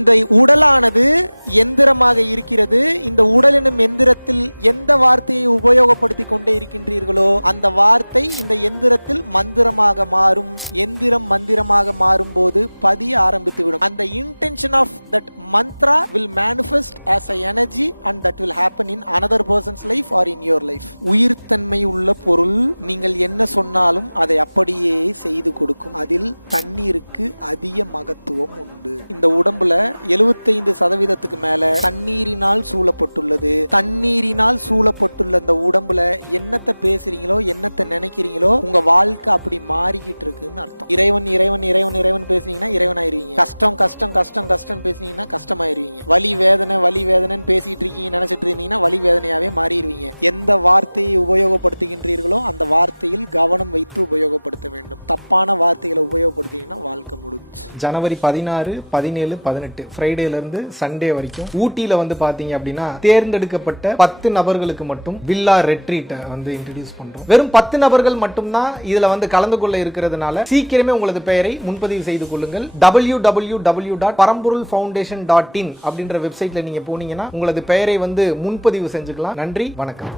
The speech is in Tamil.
இந்த உடலானது எந்திரமாக இருக்கிறது. இந்த உடல் எனும் எந்திரத்தில் எந்த வார்த்தையை உபயோகப்படுத்தி கொண்டே இருக்கின்றீர்களோ அந்த வார்த்தை இந்த எந்திரத்தில் மந்திரமாக மாறும். எந்திரம் மந்திரமாக மாறும் போது பதிய ஆரம்பித்து விடும். அந்த intention of that mantra will manifest as a energy and that will happen in another person's life or in your life. உயிர்த்தன்மை உள்ள பொருள் நீங்கள் என்ன சொன்னாலும் அதை அப்படியே செய்து கொடுக்கும். அதில் தண்ணீருக்கு அதிக மகத்துவம் உண்டு. இந்த உடம்புல 75% மேல தண்ணீரினால் சூழப்பட்டுள்ளது. தண்ணீரினால் சூழப்பட்டுள்ள இந்த உடம்புல என்னத்தை பேசுறீங்களோ என்னத்தை நினைக்கிறீங்களோ உங்க வாழ்க்கை அப்படி மாறிக்கிட்டு இருக்குன்னு அர்த்தம். இறைவன் இறைவன் இறைவன் இறைவன் பேசுனீங்கன்னா இறைவன் ஆயிருவீங்க. கஷ்டம் கஷ்டம் கஷ்டம் கஷ்டம் பேசுனீங்கன்னா கஷ்டமாயிருவீங்க. வலி வேதனை வலி வேதனைன்னு பேசிட்டு இருக்கீங்க நினைச்சிட்டு இருந்தீங்கன்னா வலி வேதனையாவே மாறிடுவீங்க. எந்த வார்த்தையை உபயோகப்படுத்துகின்றீர்களோ அந்த வார்த்தையில் கவனம் வைத்து உபயோகப்படுத்த வேண்டும். தப்பான வார்த்தைகளை உபயோகப்படுத்திங்கன்னா வாழ்க்கை முடிஞ்சு. ஜனவரி 16, 17, 18 ஃப்ரைடேல இருந்து சண்டே வரைக்கும் ஊட்டியில வந்து பாத்தீங்க அப்படின்னா தேர்ந்தெடுக்கப்பட்ட 10 நபர்களுக்கு மட்டும் வில்லா ரெட்ரீட்டை வந்து இன்ட்ரோடியூஸ் பண்றோம். வெறும் 10 நபர்கள் மட்டும் தான் இதுல வந்து கலந்து கொள்ள இருக்கிறதுனால சீக்கிரமே உங்களது பெயரை முன்பதிவு செய்து கொள்ளுங்கள். www.paramporulfoundation.in அப்படின்ற வெப்சைட்ல நீங்க போனீங்கன்னா உங்களது பெயரை வந்து முன்பதிவு செஞ்சுக்கலாம். நன்றி, வணக்கம்.